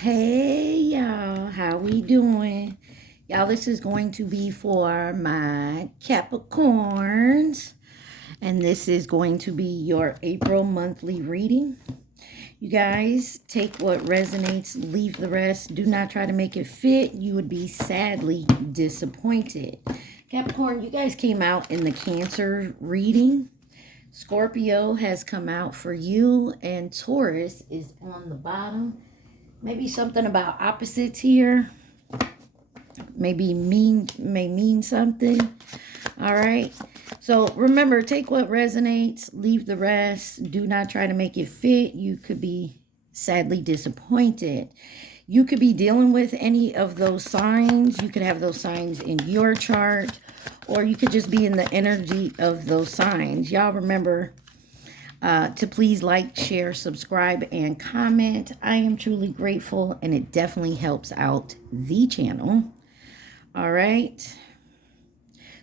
Hey y'all, how we doing? Y'all, this is going to be for my Capricorns, and this is going to be your April monthly reading. You guys, take what resonates, leave the rest. Do not try to make it fit. You would be sadly disappointed. Capricorn, you guys came out in the Cancer reading. Scorpio has come out for you, and Taurus is on the bottom. Maybe something about opposites here. Maybe may mean something. All right. So remember, take what resonates, leave the rest. Do not try to make it fit. You could be sadly disappointed. You could be dealing with any of those signs. You could have those signs in your chart, or you could just be in the energy of those signs. Y'all remember to please like, share, subscribe, and comment. I am truly grateful, and it definitely helps out the channel. All right.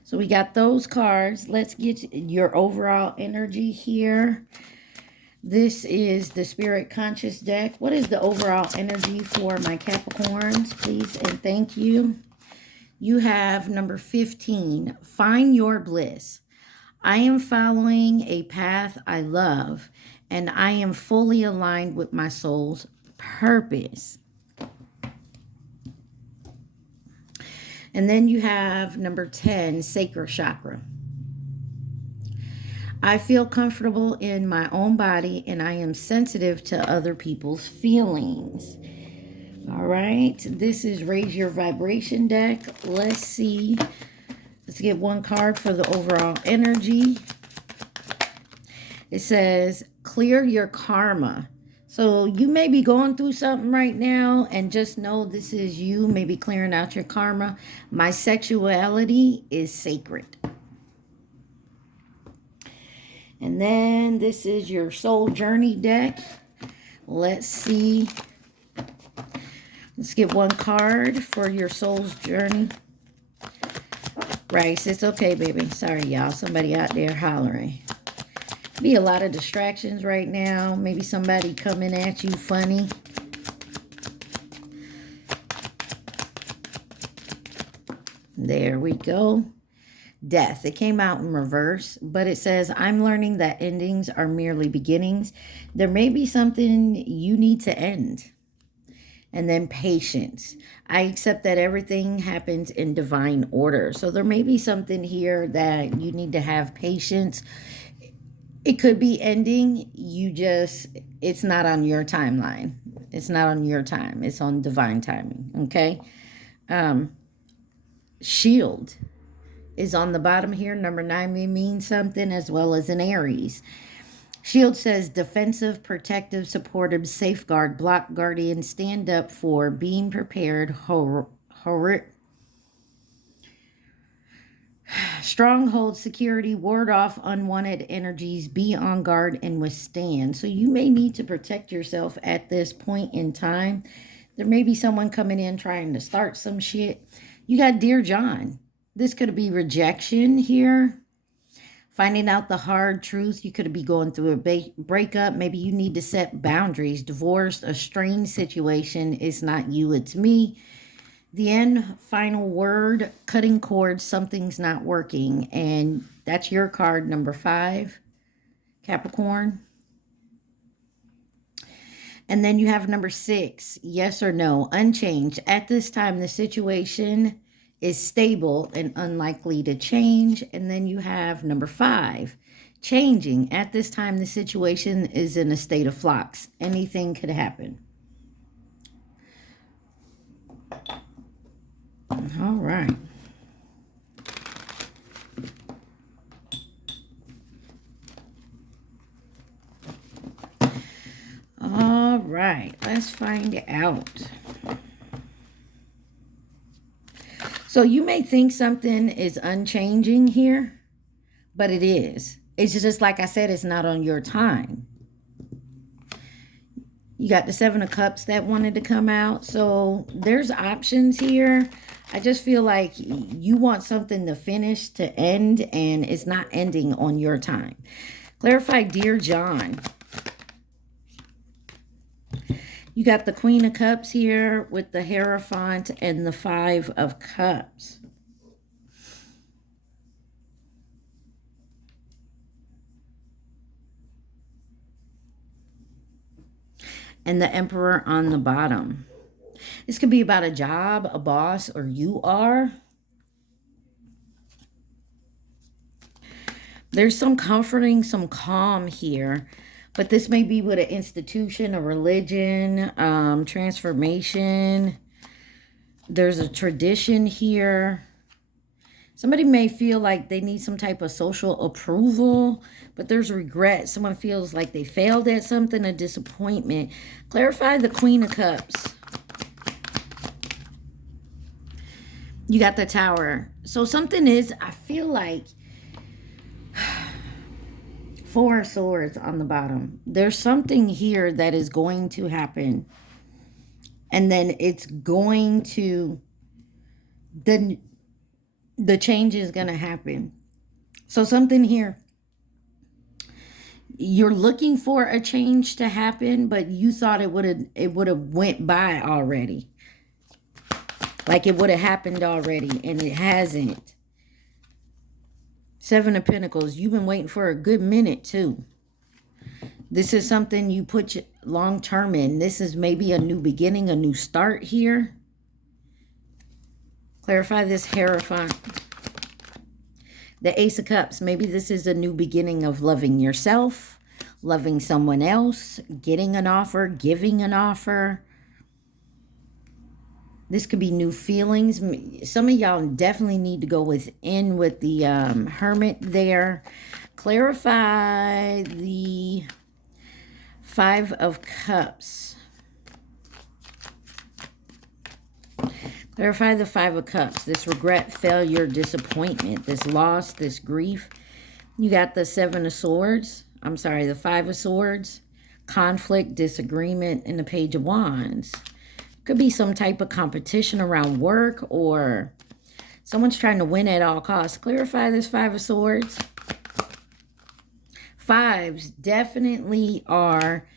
So we got those cards. Let's get your overall energy here. This is the Spirit Conscious deck. What is the overall energy for my Capricorns, please and thank you? You have number 15, find your bliss. I am following a path I love, and I am fully aligned with my soul's purpose. And then you have number 10, Sacral Chakra. I feel comfortable in my own body, and I am sensitive to other people's feelings. All right, this is Raise Your Vibration deck. Let's see. Let's get one card for the overall energy. It says, clear your karma. So you may be going through something right now, and just know this is you maybe clearing out your karma. My sexuality is sacred. And then this is your soul journey deck. Let's see. Let's get one card for your soul's journey. Rice, it's okay, baby. Sorry, y'all. Somebody out there hollering. Be a lot of distractions right now. Maybe somebody coming at you funny. There we go. Death. It came out in reverse, but it says, I'm learning that endings are merely beginnings. There may be something you need to end. And then patience. I accept that everything happens in divine order. So there may be something here that you need to have patience. It could be ending. It's not on your timeline. It's not on your time. It's on divine timing. Okay. Shield is on the bottom here. Number 9 may mean something, as well as an Aries. Shield says defensive, protective, supportive, safeguard, block, guardian, stand up for, being prepared, stronghold, security, ward off unwanted energies, be on guard, and withstand. So you may need to protect yourself at this point in time. There may be someone coming in trying to start some shit. You got Dear John. This could be rejection here. Finding out the hard truth. You could be going through a breakup. Maybe you need to set boundaries. Divorced, a strained situation. It's not you, it's me. The end, final word, cutting cords. Something's not working. And that's your card, number 5, Capricorn. And then you have number 6, yes or no, unchanged. At this time, the situation is stable and unlikely to change. And then you have number 5, changing. At this time, the situation is in a state of flux. Anything could happen. All right. All right, let's find out. So you may think something is unchanging here, but it is. It's just like I said, it's not on your time. You got the 7 of Cups that wanted to come out. So there's options here. I just feel like you want something to finish, to end, and it's not ending on your time. Clarify, Dear John. You got the Queen of Cups here with the Hierophant and the Five of Cups. And the Emperor on the bottom. This could be about a job, a boss, or you are. There's some comforting, some calm here. But this may be with an institution, a religion, transformation. There's a tradition here. Somebody may feel like they need some type of social approval, but there's regret. Someone feels like they failed at something, a disappointment. Clarify the Queen of Cups. You got the Tower. So something is, I feel like, Four of Swords on the bottom. There's something here that is going to happen. And then it's going to, the change is going to happen. So something here, you're looking for a change to happen, but you thought it would have went by already. Like it would have happened already, and it hasn't. Seven of Pentacles. You've been waiting for a good minute too. This is something you put long term in. This is maybe a new beginning, a new start here. Clarify this Hierophant. The Ace of Cups. Maybe this is a new beginning of loving yourself, loving someone else, getting an offer, giving an offer. This could be new feelings. Some of y'all definitely need to go within with the Hermit there. Clarify the Five of Cups. Clarify the Five of Cups. This regret, failure, disappointment, this loss, this grief. You got the Seven of Swords. I'm sorry, the Five of Swords. Conflict, disagreement, and the Page of Wands. Could be some type of competition around work, or someone's trying to win at all costs. Clarify this Five of Swords. Fives definitely are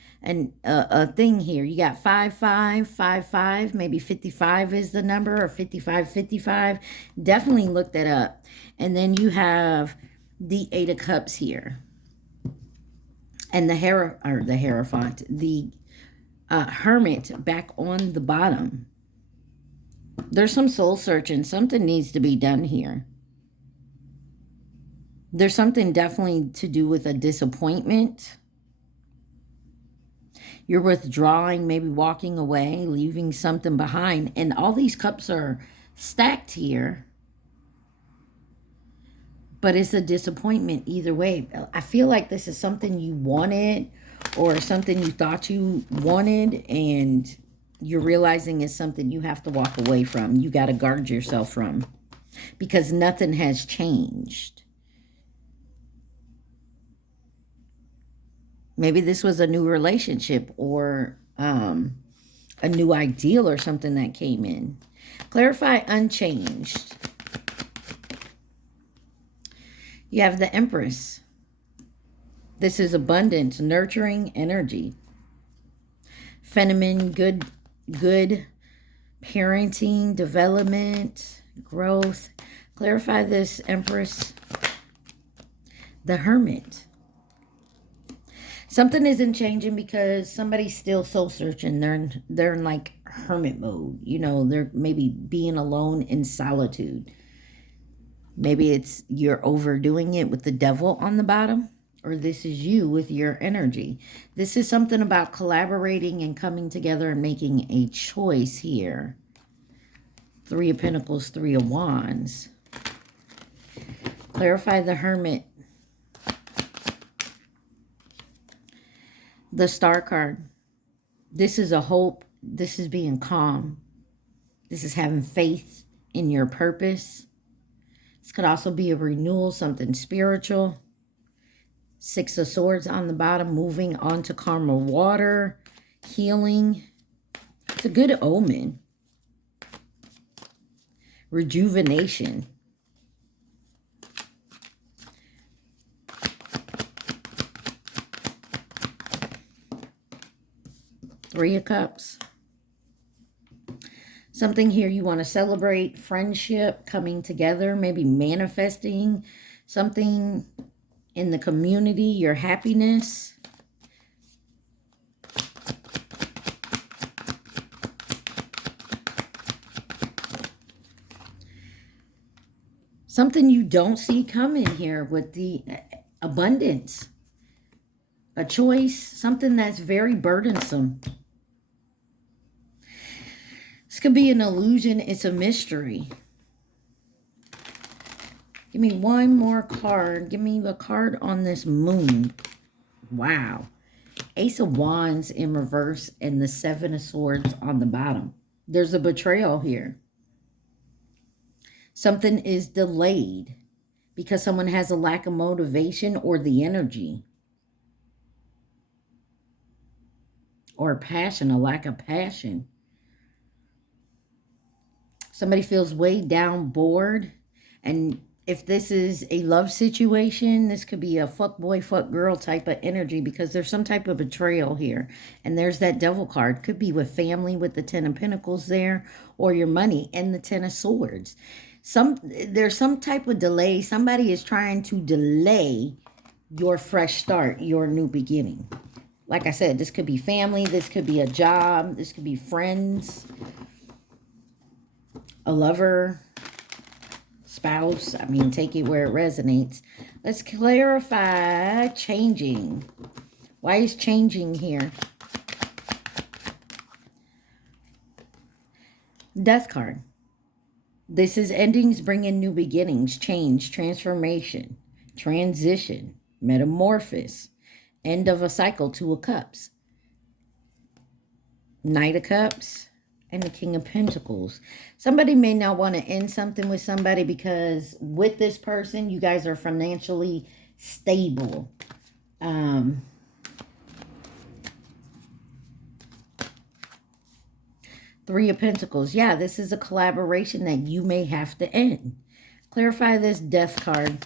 a thing here. You got 5555, maybe 55 is the number, or 5555. Definitely look that up. And then you have the Eight of Cups here. And the Hierophant, the Hermit back on the bottom. There's some soul searching. Something needs to be done here. There's something definitely to do with a disappointment. You're withdrawing, maybe walking away, leaving something behind. And all these cups are stacked here. But it's a disappointment either way. I feel like this is something you wanted, or something you thought you wanted, and you're realizing it's something you have to walk away from. You got to guard yourself from, because nothing has changed. Maybe this was a new relationship, or a new ideal, or something that came in. Clarify unchanged. You have the Empress. This is abundance, nurturing energy. Feminine, good parenting, development, growth. Clarify this Empress. The Hermit. Something isn't changing because somebody's still soul searching. They're in like hermit mode. You know, they're maybe being alone in solitude. Maybe it's you're overdoing it with the Devil on the bottom, or this is you with your energy. This is something about collaborating and coming together and making a choice here. Three of Pentacles, Three of Wands. Clarify the Hermit. The Star card. This is a hope. This is being calm. This is having faith in your purpose. This could also be a renewal, something spiritual. Six of Swords on the bottom, moving on to calmer water, healing. It's a good omen. Rejuvenation. Three of Cups. Something here you want to celebrate, friendship, coming together, maybe manifesting something in the community, your happiness. Something you don't see coming here with the abundance. A choice, something that's very burdensome. This could be an illusion. It's a mystery. Give me one more card. Give me a card on this moon. Wow. Ace of Wands in reverse and the Seven of Swords on the bottom. There's a betrayal here. Something is delayed because someone has a lack of motivation or the energy. Or passion, a lack of passion. Somebody feels weighed down, bored. And if this is a love situation, this could be a fuck boy, fuck girl type of energy because there's some type of betrayal here. And there's that Devil card. Could be with family with the Ten of Pentacles there, or your money and the Ten of Swords. There's some type of delay. Somebody is trying to delay your fresh start, your new beginning. Like I said, this could be family. This could be a job. This could be friends. A lover, spouse. I mean, take it where it resonates. Let's clarify changing. Why is changing here? Death card. This is endings bringing new beginnings, change, transformation, transition, metamorphosis, end of a cycle, Two of Cups. Knight of Cups. And the King of Pentacles. Somebody may not want to end something with somebody because with this person, you guys are financially stable. Three of Pentacles. Yeah, this is a collaboration that you may have to end. Clarify this Death card.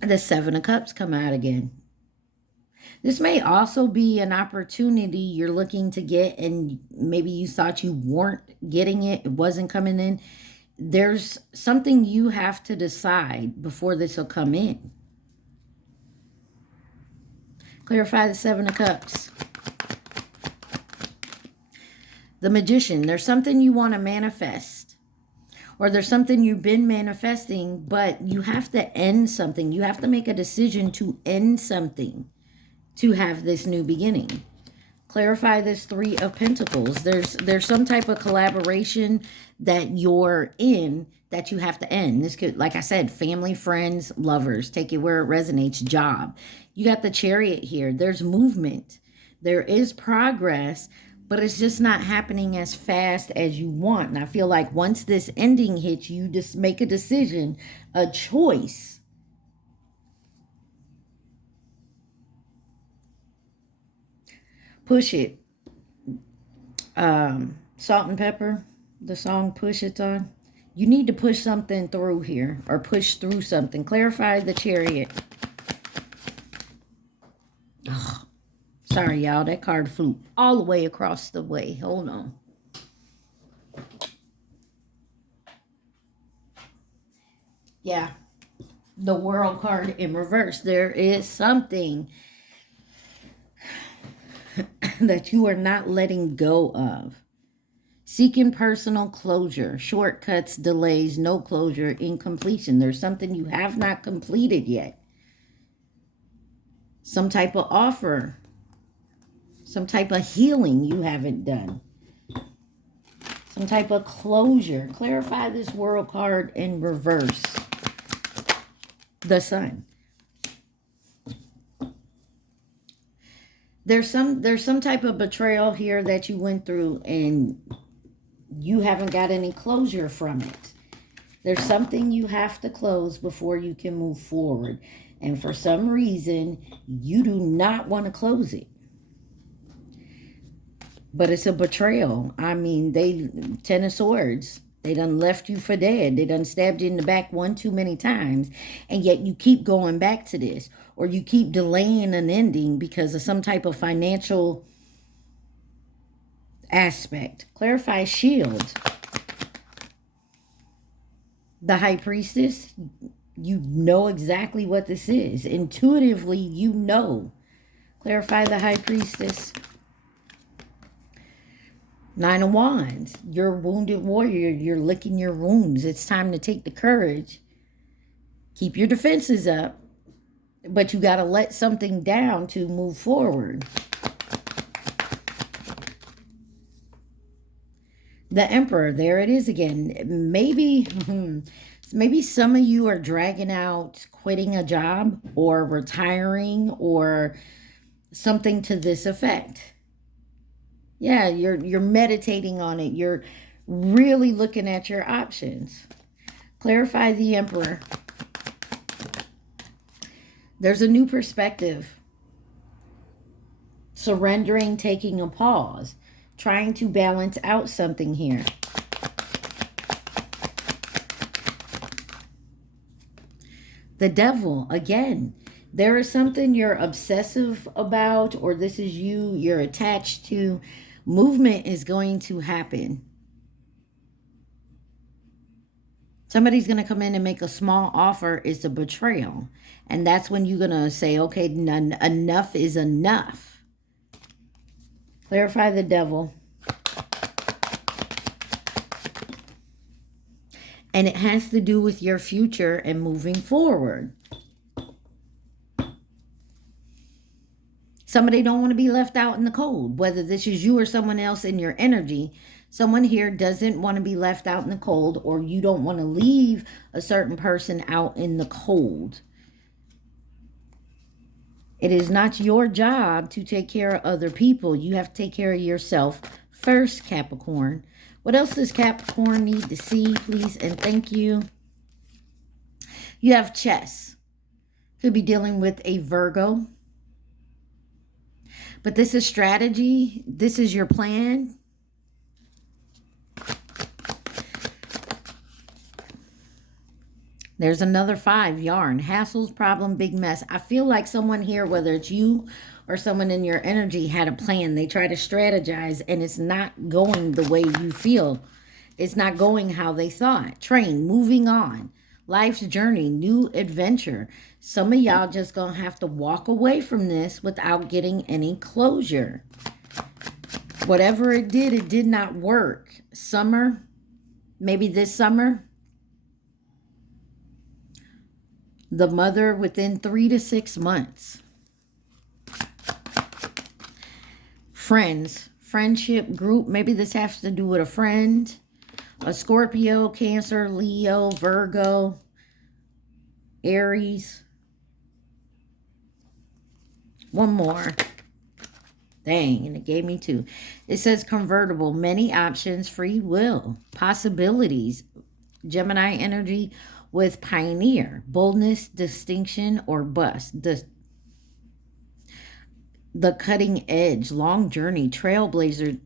The Seven of Cups come out again. This may also be an opportunity you're looking to get and maybe you thought you weren't getting it. It wasn't coming in. There's something you have to decide before this will come in. Clarify the Seven of Cups. The Magician. There's something you want to manifest. Or there's something you've been manifesting, but you have to end something. You have to make a decision to end something to have this new beginning. Clarify this Three of Pentacles. There's some type of collaboration that you're in that you have to end. This could, like I said, family, friends, lovers. Take it where it resonates. Job. You got the Chariot here. There's movement. There is progress, but it's just not happening as fast as you want. And I feel like once this ending hits, you just make a decision, a choice. Push It. Salt and Pepper, the song Push It's on. You need to push something through here or push through something. Clarify the Chariot. Oh, sorry, y'all. That card flew all the way across the way. Hold on. Yeah. The World card in reverse. There is something that you are not letting go of. Seeking personal closure, shortcuts, delays, no closure, incompletion. There's something you have not completed yet. Some type of offer, some type of healing you haven't done. Some type of closure. Clarify this World card in reverse. The Sun. There's some type of betrayal here that you went through and you haven't got any closure from it. There's something you have to close before you can move forward. And for some reason, you do not want to close it. But it's a betrayal. I mean, Ten of Swords. They done left you for dead. They done stabbed you in the back one too many times. And yet you keep going back to this. Or you keep delaying an ending because of some type of financial aspect. Clarify shield. The High Priestess. You know exactly what this is. Intuitively, you know. Clarify the High Priestess. Nine of Wands. You're a wounded warrior. You're licking your wounds. It's time to take the courage. Keep your defenses up. But you got to let something down to move forward. The Emperor. There it is again. Maybe some of you are dragging out quitting a job or retiring or something to this effect. Yeah, you're meditating on it. You're really looking at your options. Clarify the Emperor. There's a new perspective. Surrendering, taking a pause. Trying to balance out something here. The Devil, again. There is something you're obsessive about, or this is you're attached to. Movement is going to happen. Somebody's going to come in and make a small offer. It's a betrayal. And that's when you're going to say, okay, enough is enough. Clarify the Devil. And it has to do with your future and moving forward. Somebody don't want to be left out in the cold, whether this is you or someone else in your energy. Someone here doesn't want to be left out in the cold, or you don't want to leave a certain person out in the cold. It is not your job to take care of other people. You have to take care of yourself first, Capricorn. What else does Capricorn need to see, please? And thank you. You have Chess. Could be dealing with a Virgo. But this is strategy. This is your plan. There's another 5, Yarn. Hassles, problem, big mess. I feel like someone here, whether it's you or someone in your energy, had a plan. They try to strategize and it's not going the way you feel. It's not going how they thought. Train, moving on. Life's journey, new adventure. Some of y'all just gonna have to walk away from this without getting any closure. Whatever it did not work. Summer, maybe this summer. The mother within 3 to 6 months. Friends, friendship group. Maybe this has to do with a friend. A Scorpio, Cancer, Leo, Virgo, Aries. One more. Dang, and it gave me 2. It says convertible, many options, free will, possibilities. Gemini energy with pioneer, boldness, distinction, or bust. The cutting edge, long journey, trailblazer,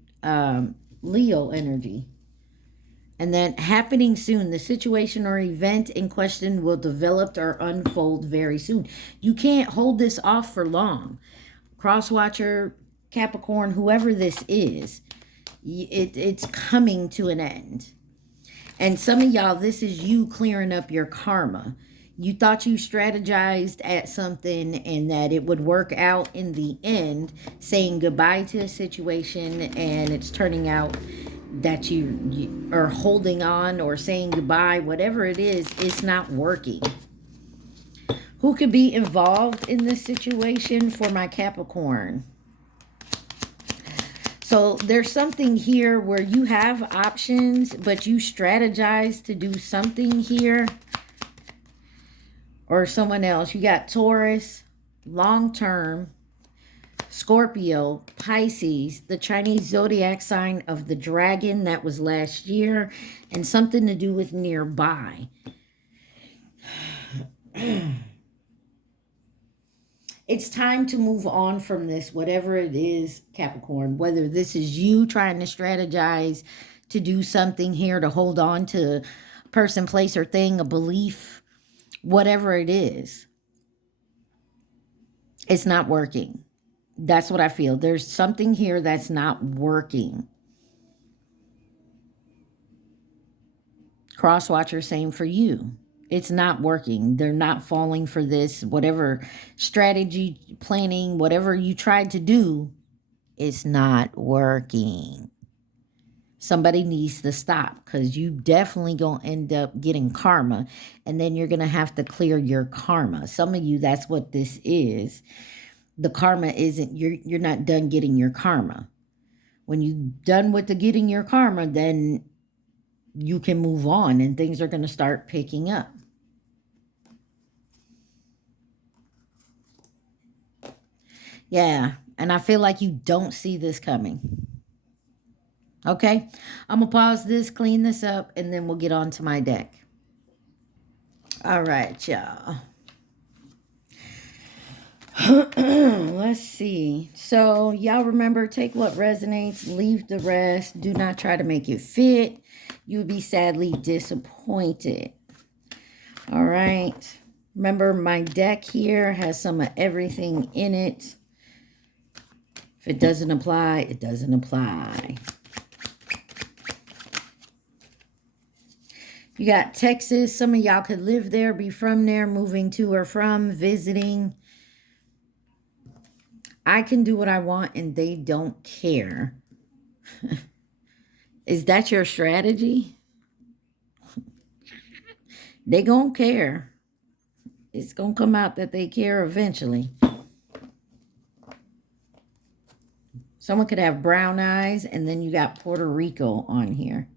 Leo energy. And then happening soon. The situation or event in question will develop or unfold very soon. You can't hold this off for long. Crosswatcher, Capricorn, whoever this is, it's coming to an end. And some of y'all, this is you clearing up your karma. You thought you strategized at something and that it would work out in the end, saying goodbye to a situation, and it's turning out that you are holding on or saying goodbye. Whatever it is, it's not working. Who could be involved in this situation for my Capricorn? So there's something here where you have options, but you strategize to do something here. Or someone else. You got Taurus, long-term, Scorpio, Pisces, the Chinese zodiac sign of the dragon. That was last year. And something to do with nearby. It's time to move on from this, whatever it is, Capricorn. Whether this is you trying to strategize to do something here, to hold on to a person, place, or thing, a belief, whatever it is. It's not working. That's what I feel. There's something here that's not working. Crosswatcher, same for you. It's not working. They're not falling for this. Whatever strategy, planning, whatever you tried to do, it's not working. Somebody needs to stop, because you definitely going to end up getting karma, and then you're going to have to clear your karma. Some of you, that's what this is. The karma isn't, you're not done getting your karma. When you're done with the getting your karma, then you can move on and things are going to start picking up. Yeah, and I feel like you don't see this coming. Okay, I'm going to pause this, clean this up, and then we'll get on to my deck. All right, y'all. Let's see. So, y'all remember, take what resonates, leave the rest. Do not try to make it fit. You'll be sadly disappointed. All right. Remember, my deck here has some of everything in it. If it doesn't apply, it doesn't apply. You got Texas. Some of y'all could live there, be from there, moving to or from, visiting. I can do what I want and they don't care. Is that your strategy? They gonna care. It's gonna come out that they care eventually. Someone could have brown eyes, and then you got Puerto Rico on here.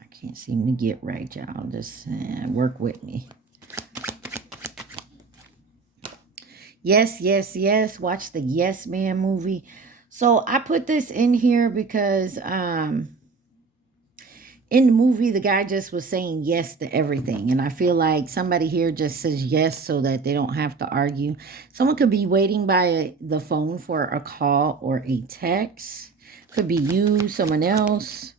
I can't seem to get right, y'all. Just work with me. Yes, yes, yes. Watch the Yes Man movie. So I put this in here because in the movie, the guy just was saying yes to everything. And I feel like somebody here just says yes so that they don't have to argue. Someone could be waiting by the phone for a call or a text. Could be you, someone else.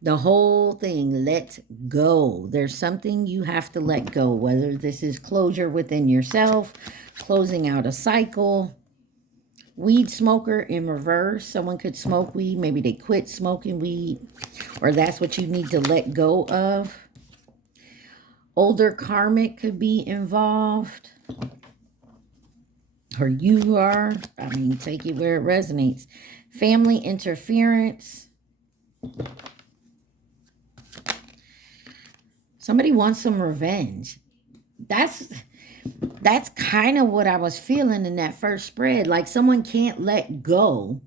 The whole thing, let go. There's something you have to let go, whether this is closure within yourself, closing out a cycle. Weed smoker in reverse. Someone could smoke weed. Maybe they quit smoking weed, or that's what you need to let go of. Older karmic could be involved, or you are. I mean, take it where it resonates. Family interference. Somebody wants some revenge. That's kind of what I was feeling in that first spread. Like someone can't let go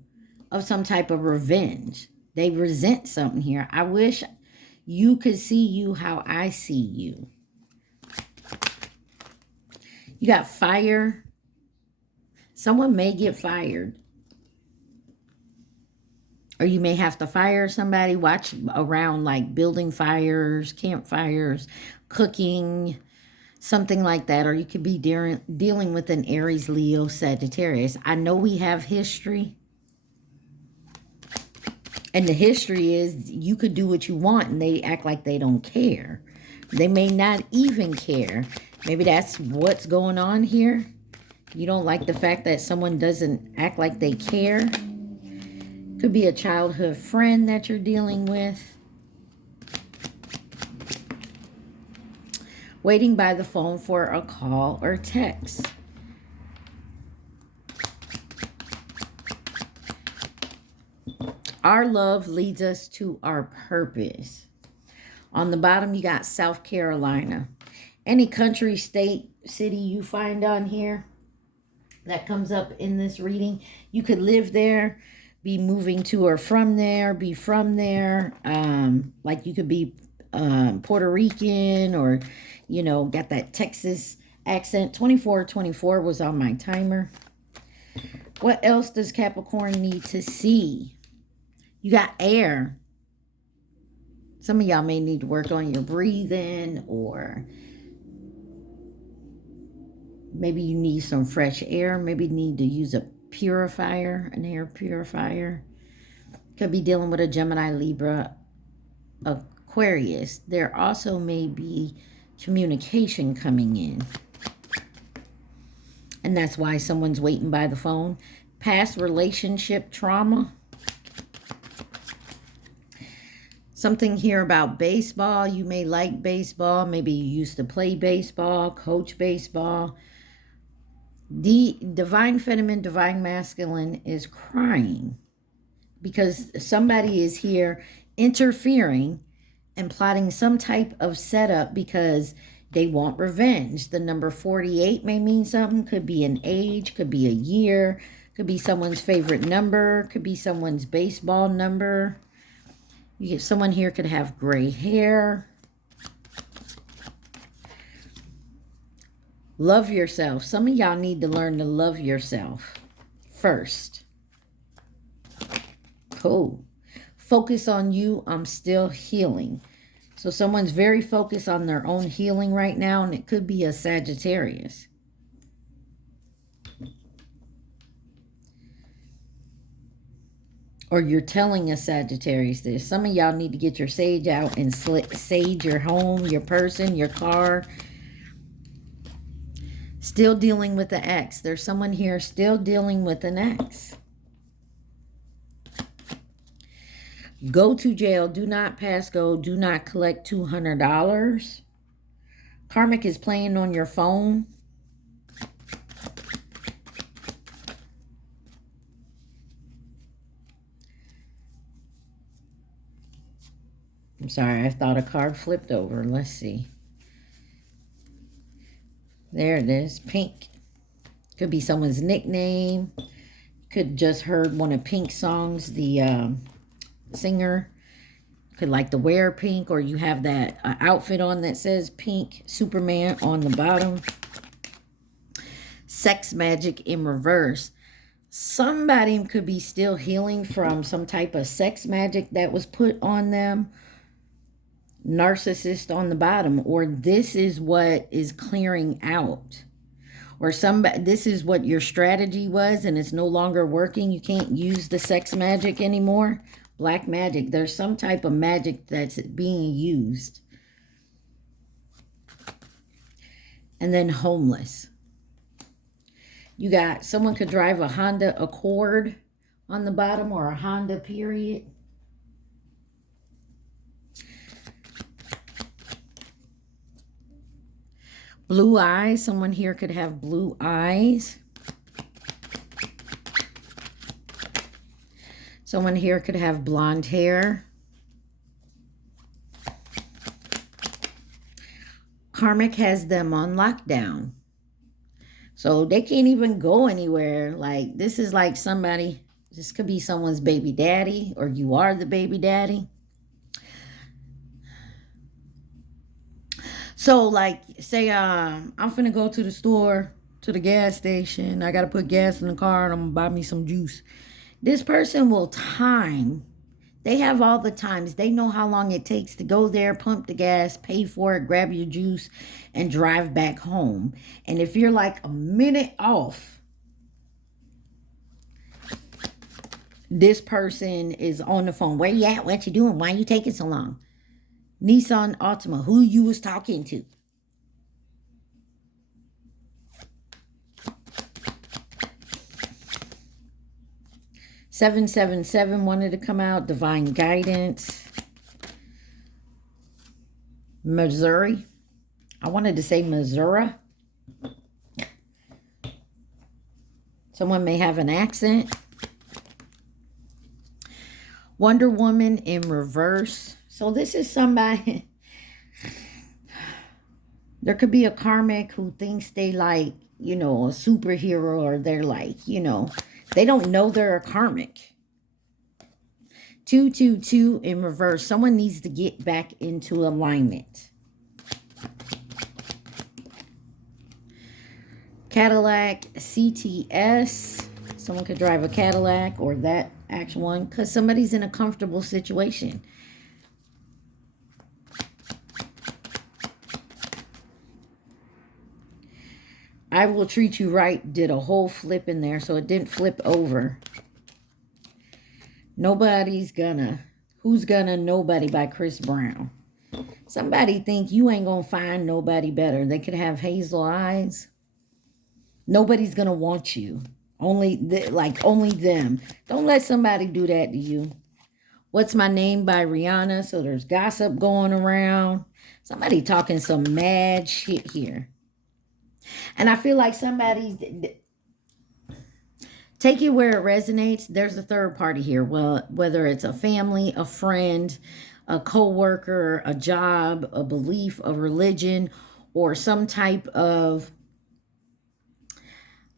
of some type of revenge. They resent something here. I wish you could see you how I see you. You got fire. Someone may get fired. Or you may have to fire somebody. Watch around like building fires, campfires, cooking, something like that. Or you could be dealing with an Aries, Leo, Sagittarius. I know we have history. And the history is you could do what you want and they act like they don't care. They may not even care. Maybe that's what's going on here. You don't like the fact that someone doesn't act like they care. Could be a childhood friend that you're dealing with. Waiting by the phone for a call or text. Our love leads us to our purpose. On the bottom, you got South Carolina. Any country, state, city you find on here that comes up in this reading, you could live there, be moving to or from there, be from there. Like you could be Puerto Rican or, you know, got that Texas accent. 2424 was on my timer. What else does Capricorn need to see? You got air. Some of y'all may need to work on your breathing or Maybe you need some fresh air. Maybe you need to use a purifier, an air purifier. Could be dealing with a Gemini, Libra, Aquarius. There also may be communication coming in. And that's why someone's waiting by the phone. Past relationship trauma. Something here about baseball. You may like baseball. Maybe you used to play baseball, coach baseball. The divine feminine, divine masculine is crying because somebody is here interfering and plotting some type of setup because they want revenge. The number 48 may mean something. Could be an age, could be a year, could be someone's favorite number, could be someone's baseball number. Someone here could have gray hair. Love yourself. Some of y'all need to learn to love yourself first. Cool. Focus on you. I'm still healing. So someone's very focused on their own healing right now, and it could be a Sagittarius. Or you're telling a Sagittarius this. Some of y'all need to get your sage out and sage your home, your person, your car. Still dealing with the ex. There's someone here still dealing with an ex. Go to jail. Do not pass go. Do not collect $200. Karmic is playing on your phone. I'm sorry, I thought a card flipped over. Let's see. There it is. Pink. Could be someone's nickname. Could just heard one of Pink's songs. The singer could like to wear pink, or you have that outfit on that says pink. Superman on the bottom. Sex magic in reverse. Somebody could be still healing from some type of sex magic that was put on them. Narcissist on the bottom, or this is what is clearing out, or this is what your strategy was and it's no longer working. You can't use the sex magic anymore. Black magic. There's some type of magic that's being used. And then homeless. You got someone could drive a Honda Accord on the bottom, or a Honda period. Blue eyes. Someone here could have blue eyes. Someone here could have blonde hair. Karmic has them on lockdown. So they can't even go anywhere. Like, this is like somebody, this could be someone's baby daddy, or you are the baby daddy. So, like, say I'm finna go to the store, to the gas station. I got to put gas in the car, and I'm going to buy me some juice. This person will time. They have all the times. They know how long it takes to go there, pump the gas, pay for it, grab your juice, and drive back home. And if you're like a minute off, this person is on the phone. Where you at? What you doing? Why you taking so long? Nissan Altima, who you was talking to. $777 wanted to come out. Divine guidance. Missouri. I wanted to say Missouri. Someone may have an accent. Wonder Woman in reverse. So this is somebody, there could be a karmic who thinks they like, you know, a superhero, or they're like, you know, they don't know they're a karmic. 222 in reverse. Someone needs to get back into alignment. Cadillac CTS. Someone could drive a Cadillac, or that actual one, because somebody's in a comfortable situation. I will treat you right did a whole flip in there, so it didn't flip over. Nobody's gonna. Who's gonna? Nobody by Chris Brown. Somebody think you ain't gonna find nobody better. They could have hazel eyes. Nobody's gonna want you. Only only them. Don't let somebody do that to you. What's My Name by Rihanna. So there's gossip going around. Somebody talking some mad shit here. And I feel like somebody, take it where it resonates. There's a third party here. Well, whether it's a family, a friend, a co-worker, a job, a belief, a religion, or some type of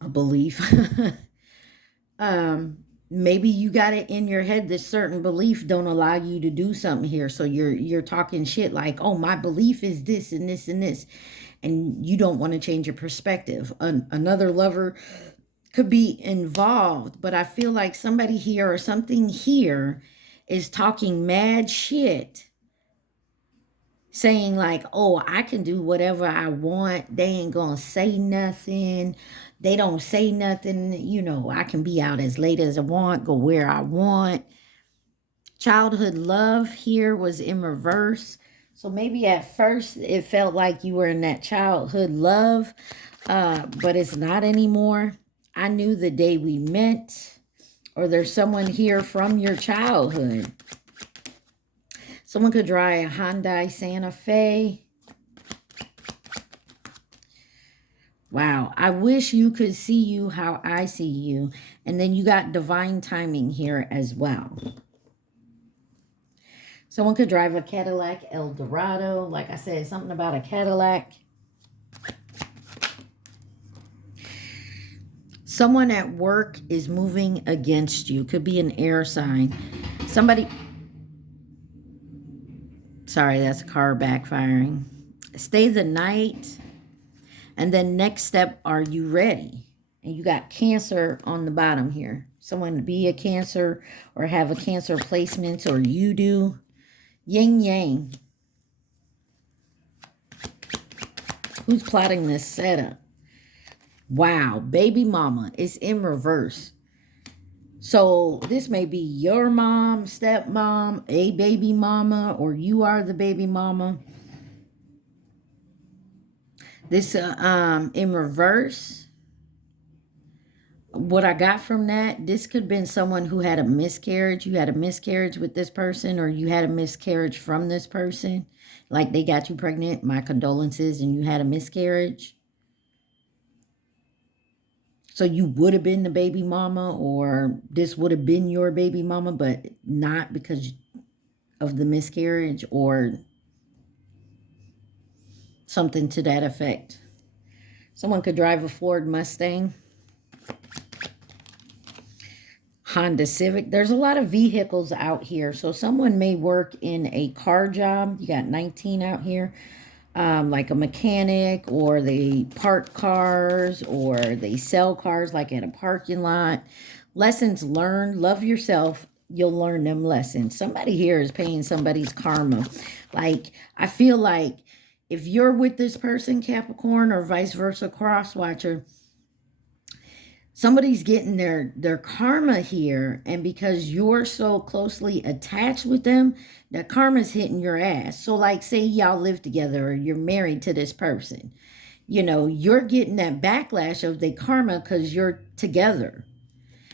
a belief. Maybe you got it in your head this certain belief don't allow you to do something here. So you're talking shit like, oh, my belief is this and this and this. And you don't want to change your perspective. Another lover could be involved, but I feel like somebody here or something here is talking mad shit, saying like, oh, I can do whatever I want. They ain't gonna say nothing. They don't say nothing. You know, I can be out as late as I want, go where I want. Childhood love here was in reverse. So maybe at first it felt like you were in that childhood love, but it's not anymore. I knew the day we met, or there's someone here from your childhood. Someone could drive a Hyundai Santa Fe. Wow, I wish you could see you how I see you. And then you got divine timing here as well. Someone could drive a Cadillac Eldorado. Like I said, something about a Cadillac. Someone at work is moving against you. Could be an air sign. Somebody... Sorry, that's a car backfiring. Stay the night. And then next step, are you ready? And you got Cancer on the bottom here. Someone be a Cancer or have a Cancer placement, or you do. Yin yang. Who's plotting this setup? Wow, baby mama is in reverse. So this may be your mom, stepmom, a baby mama, or you are the baby mama. This in reverse. What I got from that, this could have been someone who had a miscarriage. You had a miscarriage with this person, or you had a miscarriage from this person. Like they got you pregnant, my condolences, and you had a miscarriage. So you would have been the baby mama, or this would have been your baby mama, but not because of the miscarriage, or something to that effect. Someone could drive a Ford Mustang. Honda Civic. There's a lot of vehicles out here. So someone may work in a car job. You got 19 out here. Like a mechanic, or they park cars, or they sell cars like in a parking lot. Lessons learned. Love yourself. You'll learn them lessons. Somebody here is paying somebody's karma. Like, I feel like if you're with this person, Capricorn, or vice versa, cross watcher, somebody's getting their karma here, and because you're so closely attached with them, that karma's hitting your ass. So like, say y'all live together, or you're married to this person, you know, you're getting that backlash of the karma because you're together.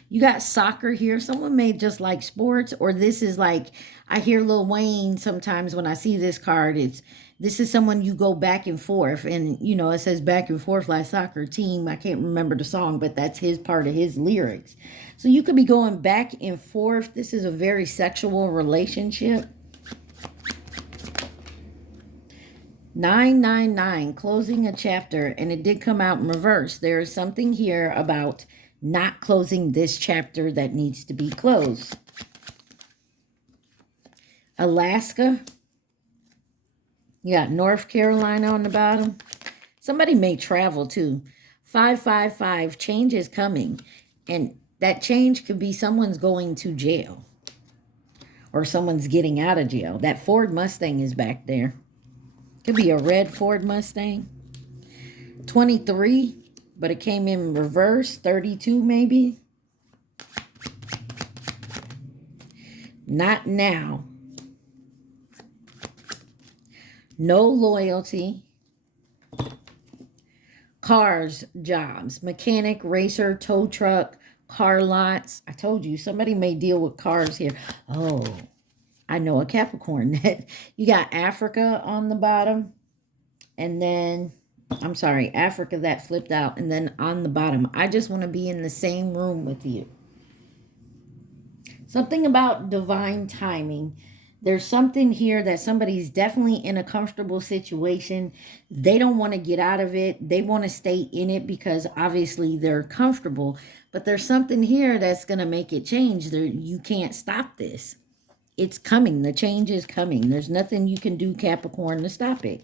You got soccer here. Someone may just like sports, or this is like, I hear Lil Wayne sometimes when I see this card, this is someone you go back and forth, and you know, it says back and forth like soccer team. I can't remember the song, but that's his part of his lyrics. So you could be going back and forth. This is a very sexual relationship. 999, closing a chapter, and it did come out in reverse. There is something here about not closing this chapter that needs to be closed. Alaska. You got North Carolina on the bottom. Somebody may travel too. 555, change is coming. And that change could be someone's going to jail, or someone's getting out of jail. That Ford Mustang is back there. Could be a red Ford Mustang. 23. but it came in reverse, 32 maybe. Not now. No loyalty. Cars, jobs, mechanic, racer, tow truck, car lots. I told you, somebody may deal with cars here. Oh, I know a Capricorn. You got Africa on the bottom. And then, I'm sorry, Africa that flipped out. And then on the bottom, I just want to be in the same room with you. Something about divine timing. There's something here that somebody's definitely in a comfortable situation. They don't want to get out of it. They want to stay in it because obviously they're comfortable. But there's something here that's going to make it change. You can't stop this. It's coming. The change is coming. There's nothing you can do, Capricorn, to stop it.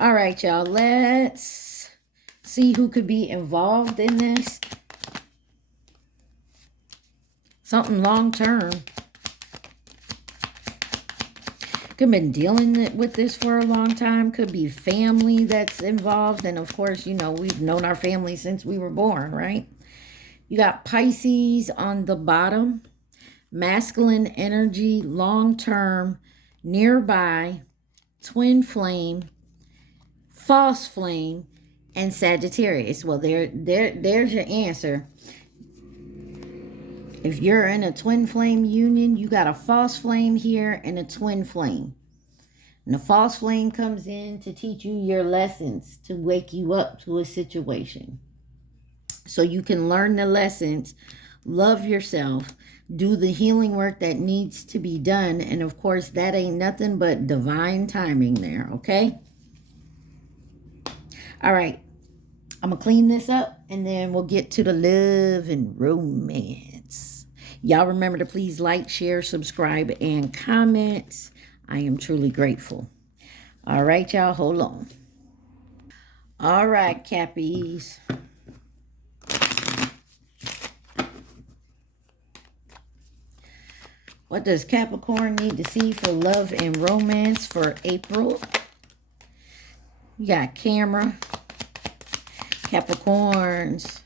All right, y'all. Let's see who could be involved in this. Something long-term. Could have been dealing with this for a long time. Could be family that's involved. And of course, you know, we've known our family since we were born, right? You got Pisces on the bottom. Masculine energy, long-term, nearby, twin flame, false flame, and Sagittarius. Well, there's your answer. If you're in a twin flame union, you got a false flame here and a twin flame. And the false flame comes in to teach you your lessons, to wake you up to a situation. So you can learn the lessons, love yourself, do the healing work that needs to be done. And of course, that ain't nothing but divine timing there, okay? All right. I'm going to clean this up and then we'll get to the love and romance. Y'all remember to please like, share, subscribe, and comment. I am truly grateful. All right, y'all. Hold on. All right, Cappies. What does Capricorn need to see for love and romance for April? You got camera. Capricorns.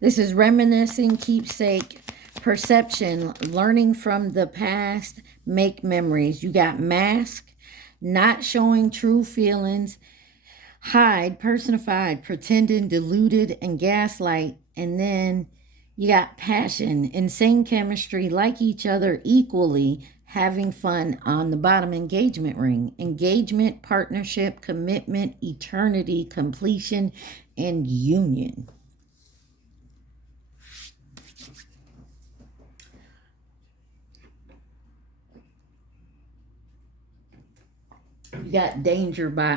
This is reminiscing, keepsake, perception, learning from the past, make memories. You got mask, not showing true feelings, hide, personified, pretending, deluded, and gaslight. And then you got passion, insane chemistry, like each other equally, having fun on the bottom. Engagement ring. Engagement, partnership, commitment, eternity, completion, and union. You got danger by,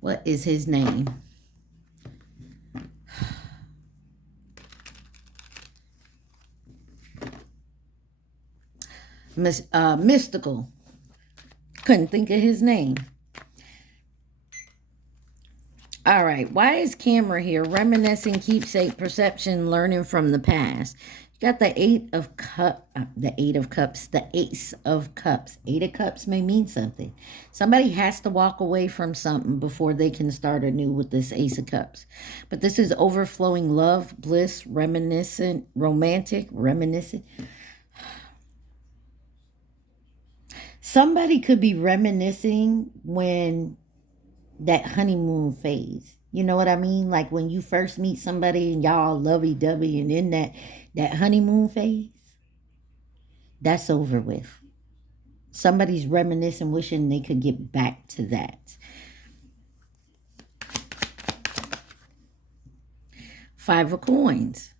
what is his name? Mystical. Couldn't think of his name. All right. Why is camera here? Reminiscing, keepsake, perception, learning from the past. You got the Eight of Cups, the Eight of Cups, the Ace of Cups. Eight of Cups may mean something. Somebody has to walk away from something before they can start anew with this Ace of Cups. But this is overflowing love, bliss, reminiscent, romantic, reminiscent. Somebody could be reminiscing when that honeymoon phase. You know what I mean? Like when you first meet somebody and y'all lovey-dovey and in that honeymoon phase. That's over with. Somebody's reminiscing, wishing they could get back to that. Five of Coins.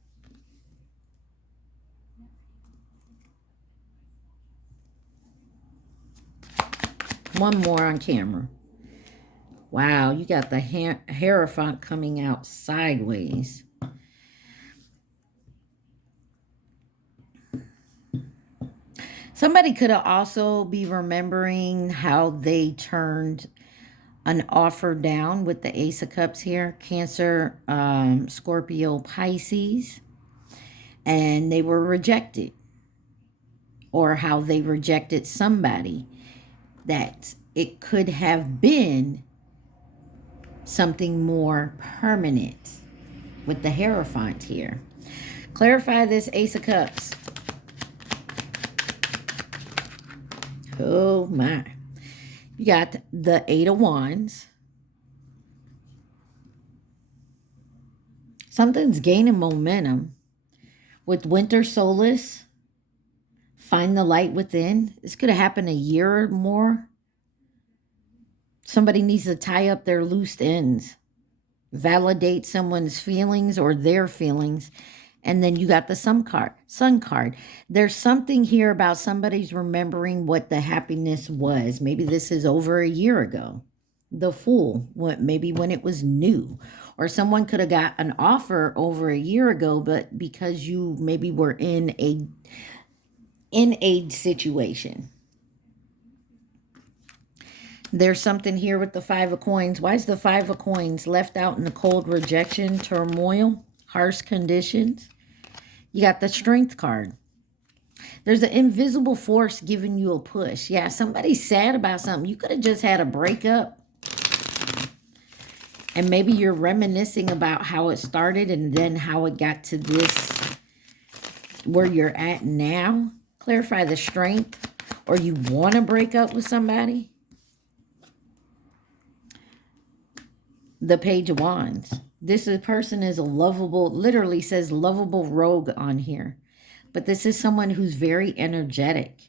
One more on camera. Wow, you got the Hierophant coming out sideways. Somebody could also be remembering how they turned an offer down with the Ace of Cups here. Cancer, Scorpio, Pisces. And they were rejected. or how they rejected somebody, that it could have been something more permanent with the Hierophant here. Clarify this Ace of Cups. Oh my. You got the Eight of Wands. Something's gaining momentum. With Winter Solace, find the light within. This could have happened a year or more. Somebody needs to tie up their loose ends. Validate someone's feelings or their feelings. And then you got the Sun card. There's something here about somebody's remembering what the happiness was. Maybe this is over a year ago. The Fool, maybe when it was new. Or someone could have got an offer over a year ago, but because you maybe were in a situation. There's something here with the Five of Coins. Why is the Five of Coins left out in the cold, rejection, turmoil, harsh conditions? You got the Strength card. There's an invisible force giving you a push. Yeah, somebody's sad about something. You could have just had a breakup. And maybe you're reminiscing about how it started and then how it got to this, where you're at now. Clarify the Strength. Or you want to break up with somebody. The Page of Wands. This person is a lovable, literally says lovable rogue on here. But this is someone who's very energetic.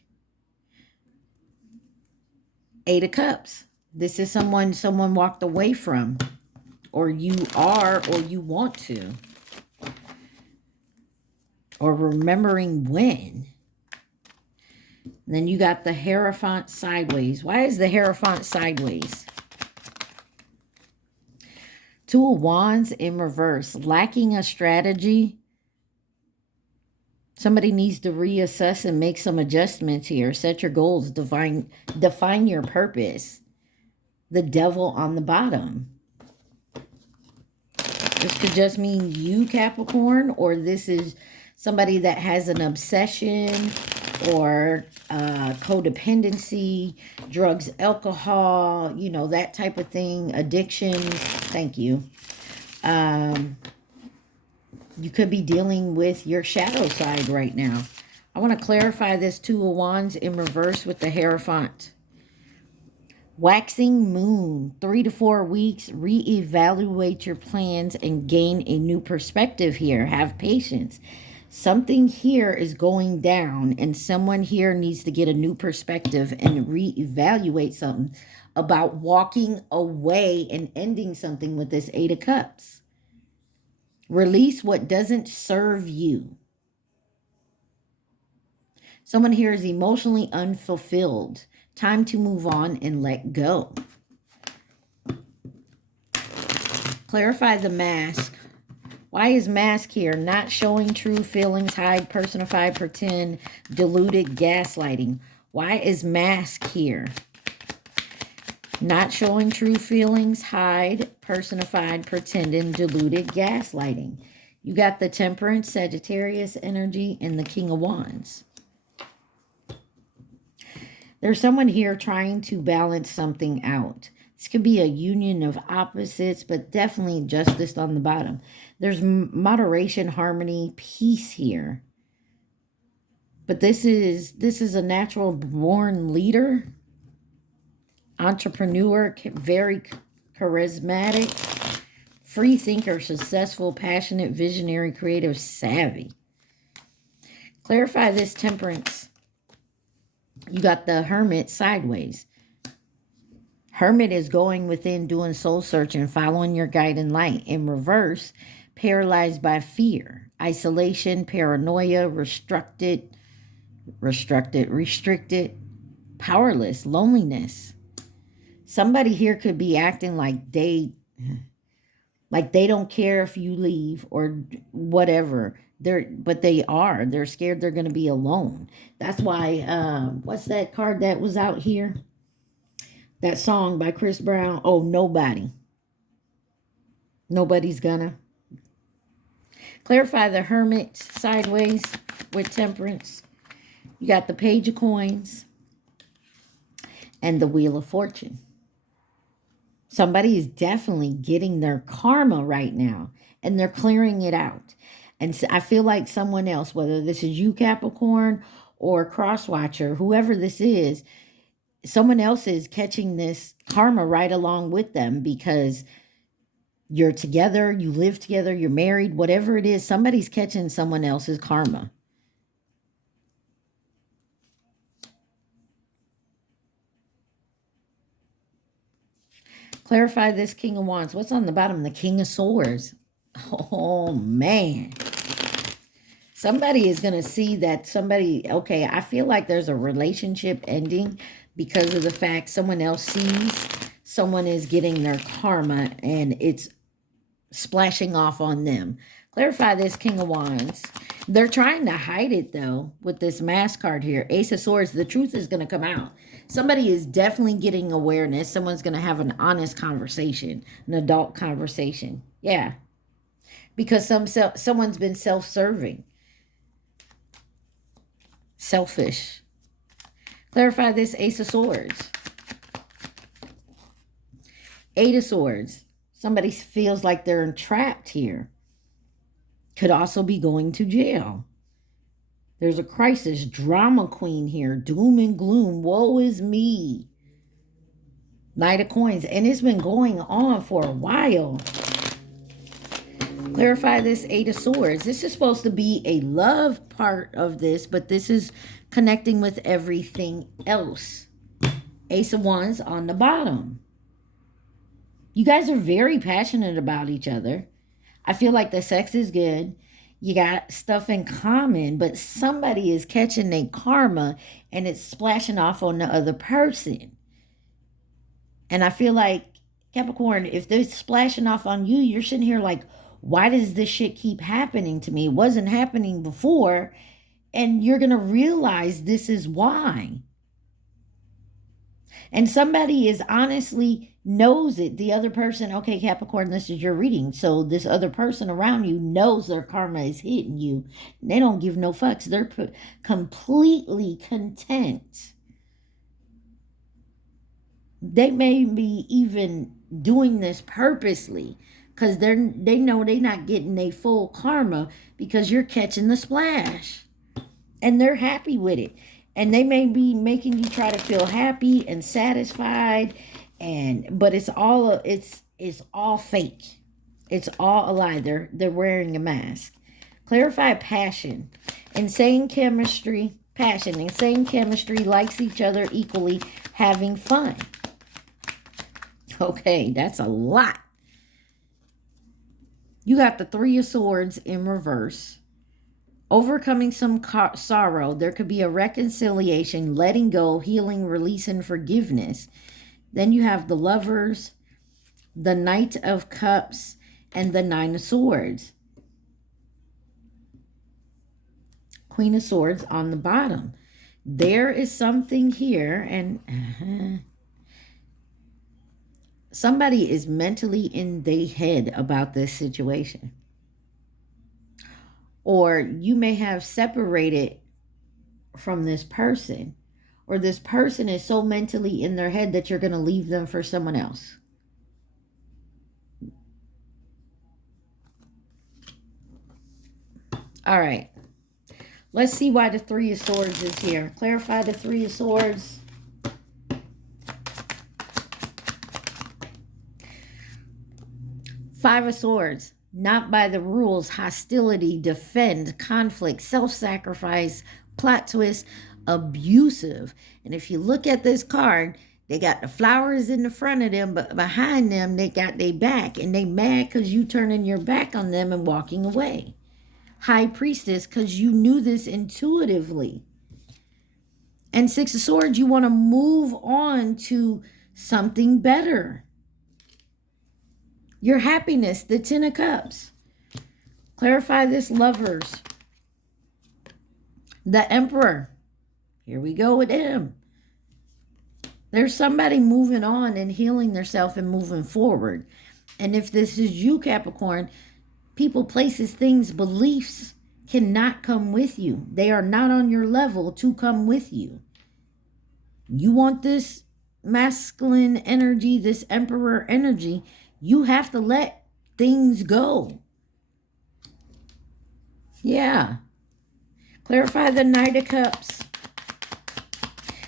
Eight of Cups. This is someone walked away from. Or you are, or you want to. Or remembering when. And then you got the Hierophant sideways. Why is the Hierophant sideways? Two of Wands in reverse. Lacking a strategy. Somebody needs to reassess and make some adjustments here. Set your goals. Define your purpose. The Devil on the bottom. This could just mean you, Capricorn, or this is somebody that has an obsession or codependency, drugs, alcohol, you know, that type of thing, addictions. Thank you. You could be dealing with your shadow side right now. I want to clarify this Two of Wands in reverse with the Hierophant. Waxing moon, 3 to 4 weeks, reevaluate your plans and gain a new perspective here. Have patience. Something here is going down and someone here needs to get a new perspective and reevaluate something about walking away and ending something with this Eight of Cups. Release what doesn't serve you. Someone here is emotionally unfulfilled. Time to move on and let go. Clarify the Mask. Why is Mask here? Not showing true feelings, hide, personify, pretend, diluted, gaslighting. Why is Mask here? Not showing true feelings, hide, personified, pretending, diluted, gaslighting. You got the Temperance, Sagittarius energy, and the King of Wands. There's someone here trying to balance something out. This could be a union of opposites, but definitely justice on the bottom. There's moderation, harmony, peace here. But this is a natural born leader, entrepreneur, very charismatic, free thinker, successful, passionate, visionary, creative, savvy. Clarify this Temperance. You got the Hermit sideways. Hermit is going within, doing soul searching, following your guiding light. In reverse, paralyzed by fear, isolation, paranoia, restricted, powerless, loneliness. Somebody here could be acting like they don't care if you leave or whatever. They're scared they're going to be alone. That's why, what's that card that was out here? That song by Chris Brown. Oh, Nobody. Nobody's gonna. Clarify the Hermit sideways with Temperance. You got the Page of Coins and the Wheel of Fortune. Somebody is definitely getting their karma right now, and they're clearing it out. And so I feel like someone else, whether this is you, Capricorn, or Crosswatcher, whoever this is, someone else is catching this karma right along with them, because you're together, you live together, you're married, whatever it is, somebody's catching someone else's karma. Clarify this King of Wands. What's on the bottom? The King of Swords. Oh, man. Somebody is going to see that somebody, okay, I feel like there's a relationship ending because of the fact someone else sees someone is getting their karma and it's splashing off on them. Clarify this King of Wands. They're trying to hide it, though, with this Mask card here. Ace of Swords, the truth is going to come out. Somebody is definitely getting awareness. Someone's going to have an honest conversation, an adult conversation. Yeah. Because someone's been self-serving. Selfish. Clarify this Ace of Swords. Eight of Swords. Somebody feels like they're entrapped here. Could also be going to jail. There's a crisis. Drama queen here. Doom and gloom. Woe is me. Knight of Coins. And it's been going on for a while. Clarify this Eight of Swords. This is supposed to be a love part of this, but this is connecting with everything else. Ace of Wands on the bottom. You guys are very passionate about each other. I feel like the sex is good. You got stuff in common, but somebody is catching their karma and it's splashing off on the other person. And I feel like, Capricorn, if they're splashing off on you, you're sitting here like, why does this shit keep happening to me? It wasn't happening before. And you're going to realize this is why. And somebody is honestly knows it. The other person, okay, Capricorn, this is your reading. So this other person around you knows their karma is hitting you. They don't give no fucks. They're completely content. They may be even doing this purposely because they know they're not getting a full karma because you're catching the splash. And they're happy with it. And they may be making you try to feel happy and satisfied, but it's all fake. It's all a lie. They're wearing a mask. Clarify passion. Insane chemistry, passion. Insane chemistry, likes each other equally, having fun. Okay, that's a lot. You got the Three of Swords in reverse. Overcoming some sorrow. There could be a reconciliation, letting go, healing, release, and forgiveness. Then you have the Lovers, the Knight of Cups, and the Nine of Swords. Queen of Swords on the bottom. There is something here, and somebody is mentally in their head about this situation. Or you may have separated from this person. Or this person is so mentally in their head that you're going to leave them for someone else. All right. Let's see why the Three of Swords is here. Clarify the Three of Swords. Five of Swords. Not by the rules, hostility, defend, conflict, self-sacrifice, plot twist, abusive. And if you look at this card, they got the flowers in the front of them, but behind them, they got their back. And they mad because you turning your back on them and walking away. High Priestess, because you knew this intuitively. And Six of Swords, you want to move on to something better. Your happiness, the Ten of Cups. Clarify this, Lovers. The Emperor. Here we go with him. There's somebody moving on and healing themselves and moving forward. And if this is you, Capricorn, people, places, things, beliefs cannot come with you. They are not on your level to come with you. You want this masculine energy, this emperor energy, you have to let things go. Yeah. Clarify the Knight of Cups.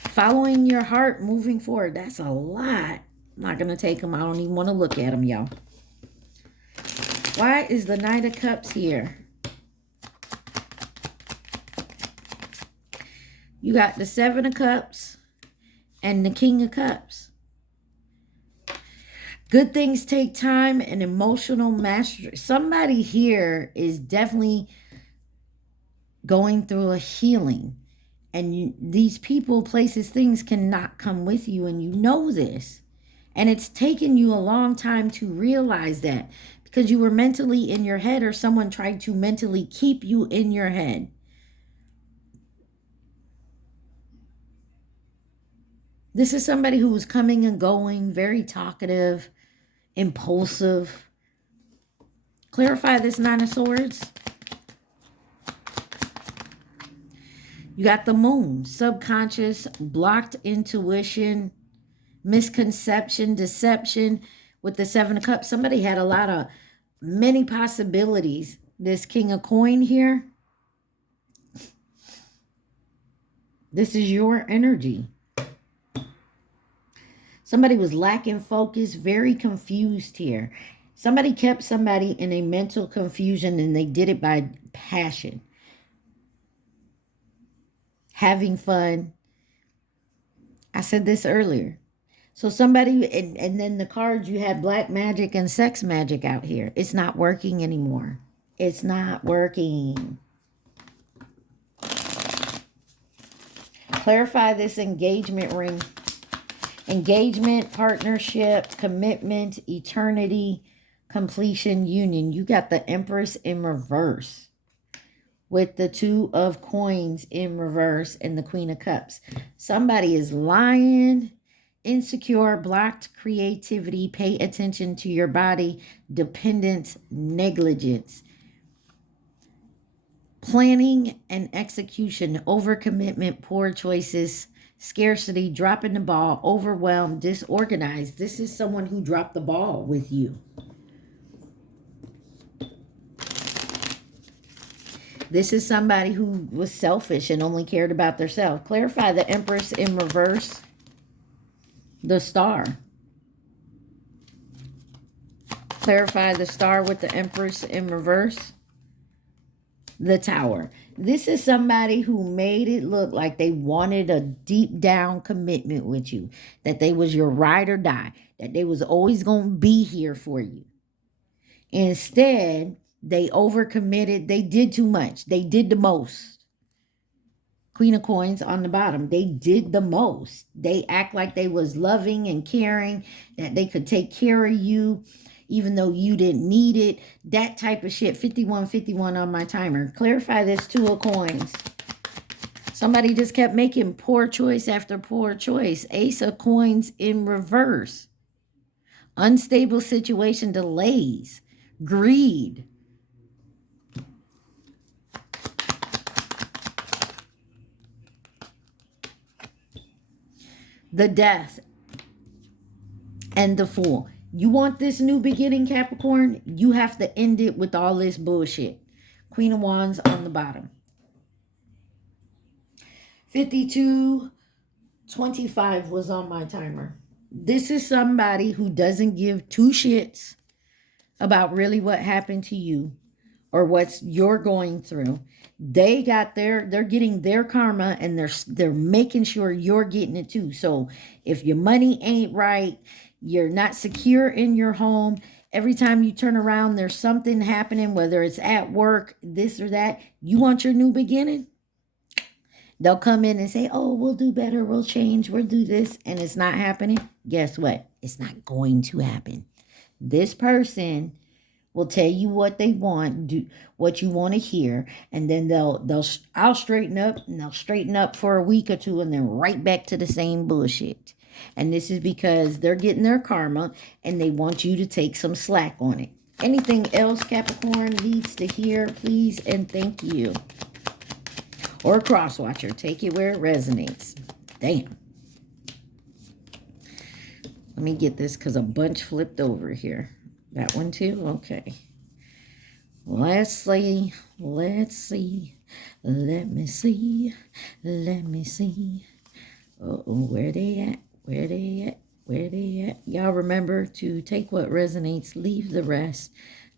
Following your heart, moving forward. That's a lot. I'm not going to take them. I don't even want to look at them, y'all. Why is the Knight of Cups here? You got the Seven of Cups and the King of Cups. Good things take time and emotional mastery. Somebody here is definitely going through a healing. And these people, places, things cannot come with you. And you know this. And it's taken you a long time to realize that. Because you were mentally in your head, or someone tried to mentally keep you in your head. This is somebody who was coming and going, very talkative, impulsive. Clarify this Nine of Swords. You got the Moon, subconscious, blocked intuition, misconception, deception. With the Seven of Cups, somebody had many possibilities. This King of Coin here. This is your energy. Somebody was lacking focus, very confused here. Somebody kept somebody in a mental confusion, and they did it by passion. Having fun. I said this earlier. So somebody, and then the cards, you had black magic and sex magic out here. It's not working anymore. It's not working. Clarify this engagement ring. Engagement, partnership, commitment, eternity, completion, union. You got the Empress in reverse with the Two of Coins in reverse and the Queen of Cups. Somebody is lying, insecure, blocked creativity, pay attention to your body, dependence, negligence. Planning and execution, overcommitment, poor choices, scarcity, dropping the ball, overwhelmed, disorganized. This is someone who dropped the ball with you. This is somebody who was selfish and only cared about themselves. Clarify the Empress in reverse, the Star. Clarify the Star with the Empress in reverse, the Tower. This is somebody who made it look like they wanted a deep down commitment with you. That they was your ride or die. That they was always going to be here for you. Instead, they overcommitted. They did too much. They did the most. Queen of Coins on the bottom. They did the most. They act like they was loving and caring. That they could take care of you, even though you didn't need it. That type of shit. 5151 on my timer. Clarify this Two of Coins. Somebody just kept making poor choice after poor choice. Ace of Coins in reverse. Unstable situation, delays, greed. The Death and the Fool. You want this new beginning, Capricorn? You have to end it with all this bullshit. Queen of Wands on the bottom. 5225 was on my timer. This is somebody who doesn't give two shits about really what happened to you or what you're going through. They're getting their karma, and they're making sure you're getting it too. So if your money ain't right, you're not secure in your home, every time you turn around, there's something happening, whether it's at work, this or that. You want your new beginning? They'll come in and say, oh, we'll do better, we'll change, we'll do this, and it's not happening. Guess what? It's not going to happen. This person will tell you what they want, do what you want to hear, and then I'll straighten up, and they'll straighten up for a week or two, and then right back to the same bullshit. And this is because they're getting their karma, and they want you to take some slack on it. Anything else Capricorn needs to hear, please and thank you. Or cross watcher. Take it where it resonates. Damn. Let me get this because a bunch flipped over here. That one too? Okay. Let's see. Let's see. Let me see. Let me see. Uh-oh, where they at? Where they at? Where they at? Y'all remember to take what resonates, leave the rest.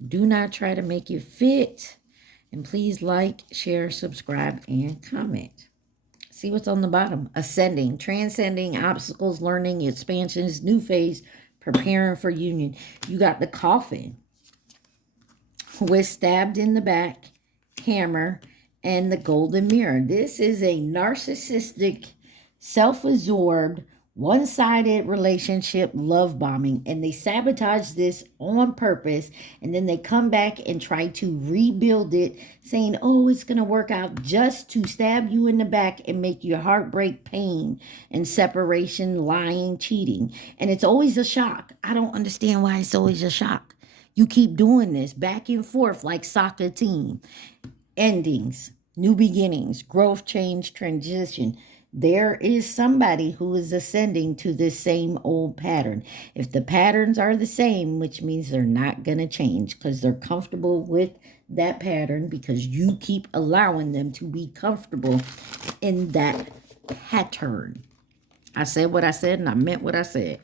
Do not try to make it fit. And please like, share, subscribe, and comment. See what's on the bottom. Ascending, transcending, obstacles, learning, expansions, new phase, preparing for union. You got the coffin with stabbed in the back, hammer, and the golden mirror. This is a narcissistic, self-absorbed, one-sided relationship love bombing, and they sabotage this on purpose, and then they come back and try to rebuild it, saying, oh, it's going to work out, just to stab you in the back and make your heart break, pain and separation, lying, cheating. And it's always a shock. I don't understand why it's always a shock. You keep doing this back and forth like soccer team. Endings, new beginnings, growth, change, transition. There is somebody who is ascending to this same old pattern. If the patterns are the same, which means they're not going to change because they're comfortable with that pattern, because you keep allowing them to be comfortable in that pattern. I said what I said and I meant what I said.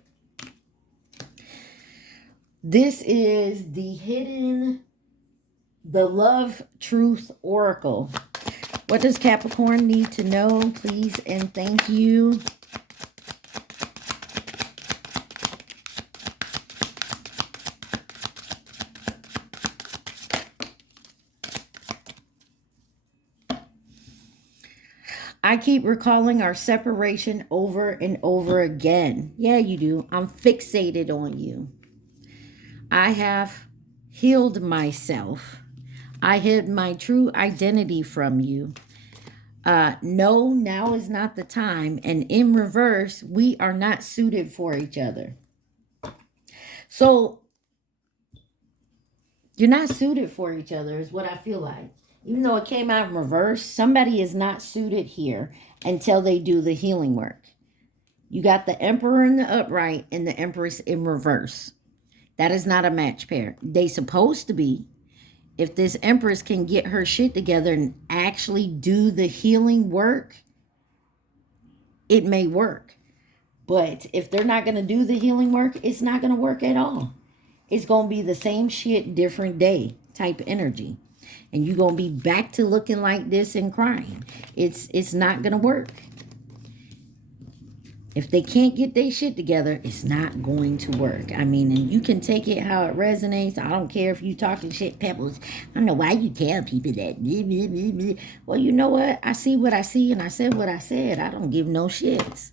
This is the love truth oracle. What does Capricorn need to know, please and thank you? I keep recalling our separation over and over again. Yeah, you do. I'm fixated on you. I have healed myself. I hid my true identity from you. No, now is not the time. And in reverse, we are not suited for each other. So, you're not suited for each other is what I feel like. Even though it came out in reverse, somebody is not suited here until they do the healing work. You got the Emperor in the upright and the Empress in reverse. That is not a match pair. They supposed to be. If this Empress can get her shit together and actually do the healing work, it may work. But if they're not going to do the healing work, it's not going to work at all. It's going to be the same shit, different day type energy. And you're going to be back to looking like this and crying. It's not going to work. If they can't get their shit together, it's not going to work. I mean, and you can take it how it resonates. I don't care if you talking shit, Pebbles. I don't know why you tell people that. Well, you know what? I see what I see, and I said what I said. I don't give no shits.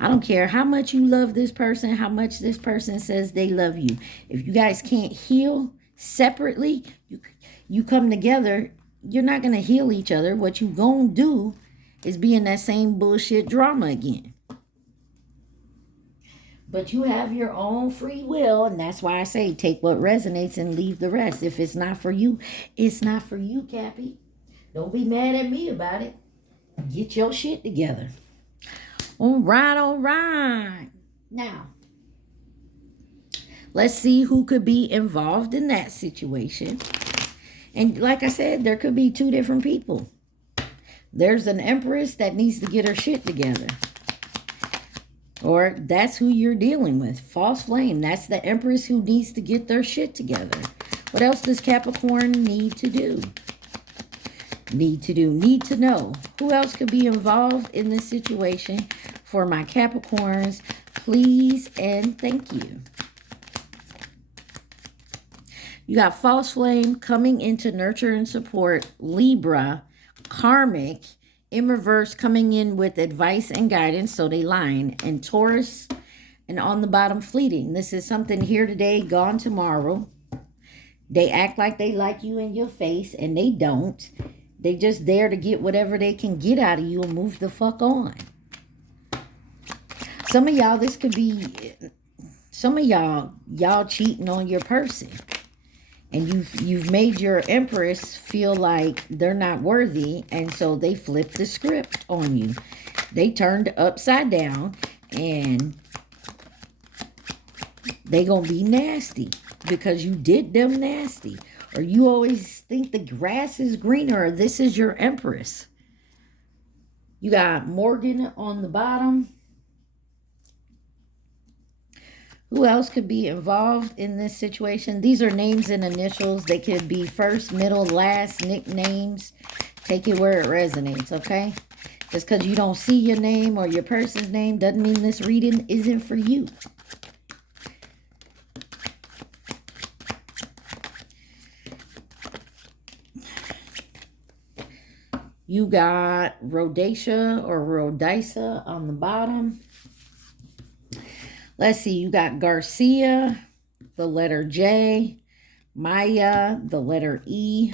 I don't care how much you love this person, how much this person says they love you. If you guys can't heal separately, you come together, you're not going to heal each other. What you going to do is be in that same bullshit drama again. But you have your own free will, and that's why I say take what resonates and leave the rest. If it's not for you, it's not for you, Cappy. Don't be mad at me about it. Get your shit together. All right, all right. Now, let's see who could be involved in that situation. And like I said, there could be two different people. There's an Empress that needs to get her shit together. Or that's who you're dealing with. False flame. That's the Empress who needs to get their shit together. What else does Capricorn need to do? Need to know. Who else could be involved in this situation for my Capricorns? Please and thank you. You got false flame coming into nurture and support. Libra. Karmic in reverse coming in with advice and guidance, so they line. And Taurus, and on the bottom, fleeting. This is something here today, gone tomorrow. They act like they like you in your face, and they don't. They just there to get whatever they can get out of you and move the fuck on. Some of y'all, this could be Some of y'all cheating on your person. And you've made your empress feel like they're not worthy. And so they flipped the script on you. They turned upside down and they gonna be nasty because you did them nasty. Or you always think the grass is greener, or this is your empress. You got Morgan on the bottom. Who else could be involved in this situation? These are names and initials. They could be first, middle, last, nicknames. Take it where it resonates, okay? Just because you don't see your name or your person's name doesn't mean this reading isn't for you. You got Rhodacia or Rhodisa on the bottom. Let's see, you got Garcia, the letter J, Maya, the letter E,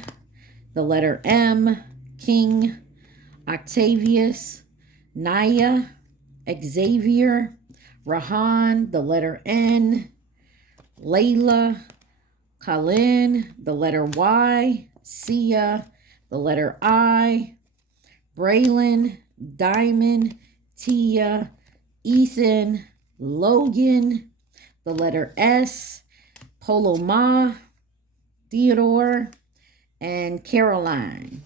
the letter M, King, Octavius, Naya, Xavier, Rahan, the letter N, Layla, Colin, the letter Y, Sia, the letter I, Braylon, Diamond, Tia, Ethan, Logan, the letter S, Poloma, Theodore, and Caroline.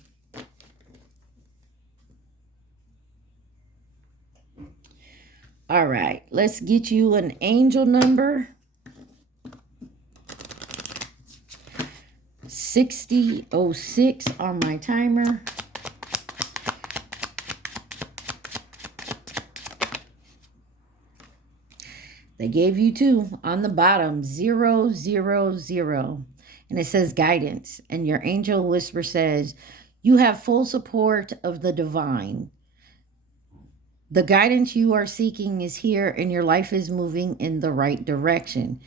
All right, let's get you an angel number. 6006 on my timer. They gave you 2 on the bottom, 000. And it says guidance. And your angel whisper says, you have full support of the divine. The guidance you are seeking is here and your life is moving in the right direction.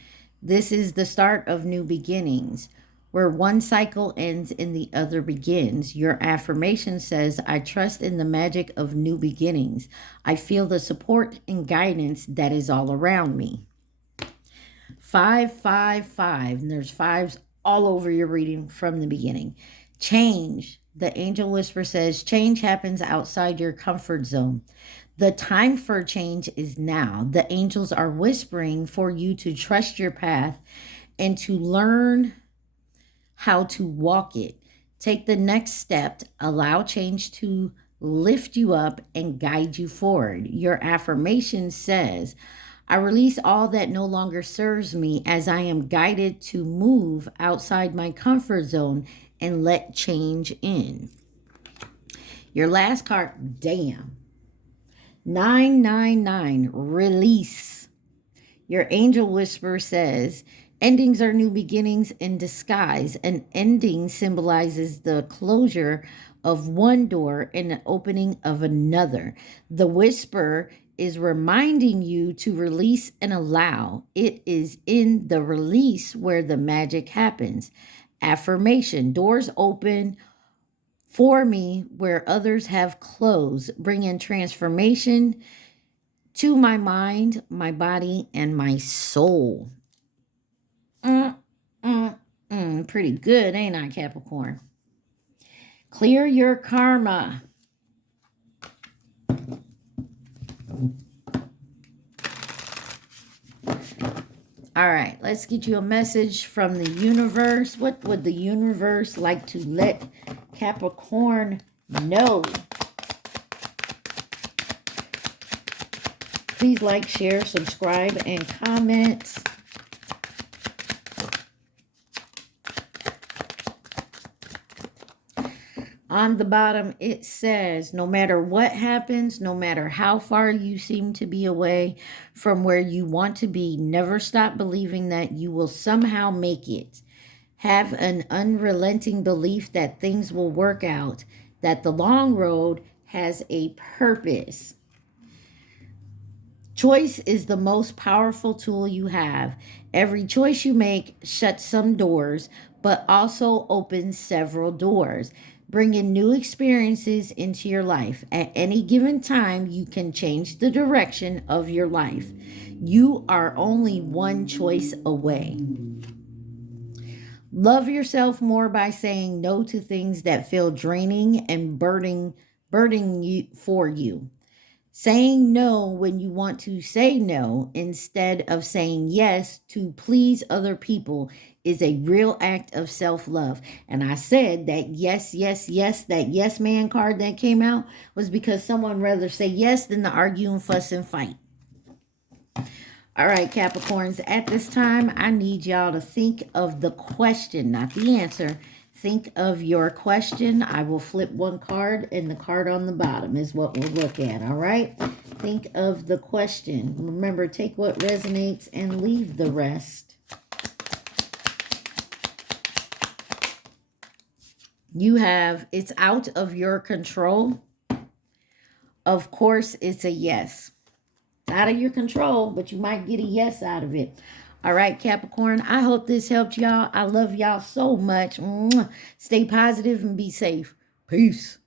This is the start of new beginnings. Where one cycle ends and the other begins. Your affirmation says, I trust in the magic of new beginnings. I feel the support and guidance that is all around me. 555, and there's 5s all over your reading from the beginning. Change. The angel whisper says, change happens outside your comfort zone. The time for change is now. The angels are whispering for you to trust your path and to learn how to walk it. Take the next step. Allow change to lift you up and guide you forward. Your affirmation says, I release all that no longer serves me as I am guided to move outside my comfort zone and let change in. Your last card, damn. 999, release. Your angel whisper says, endings are new beginnings in disguise. An ending symbolizes the closure of one door and the opening of another. The whisper is reminding you to release and allow. It is in the release where the magic happens. Affirmation, doors open for me where others have closed, bringing transformation to my mind, my body, and my soul. Pretty good, ain't I, Capricorn? Clear your karma. All right, let's get you a message from the universe. What would the universe like to let Capricorn know? Please like, share, subscribe, and comment. On the bottom, it says, no matter what happens, no matter how far you seem to be away from where you want to be, never stop believing that you will somehow make it. Have an unrelenting belief that things will work out, that the long road has a purpose. Choice is the most powerful tool you have. Every choice you make shuts some doors, but also opens several doors. bringing new experiences into your life. At any given time, you can change the direction of your life. You are only one choice away. Love yourself more by saying no to things that feel draining and burdening you for you. Saying no when you want to say no instead of saying yes to please other people is a real act of self love. And I said that yes, yes, yes, that yes man card that came out was because someone rather say yes than to argue and fuss and fight. All right, Capricorns, at this time, I need y'all to think of the question, not the answer. Think of your question. I will flip one card, and the card on the bottom is what we'll look at, all right? Think of the question. Remember, take what resonates and leave the rest. You have, it's out of your control. Of course, it's a yes. Out of your control, but you might get a yes out of it. All right, Capricorn, I hope this helped y'all. I love y'all so much. Stay positive and be safe. Peace.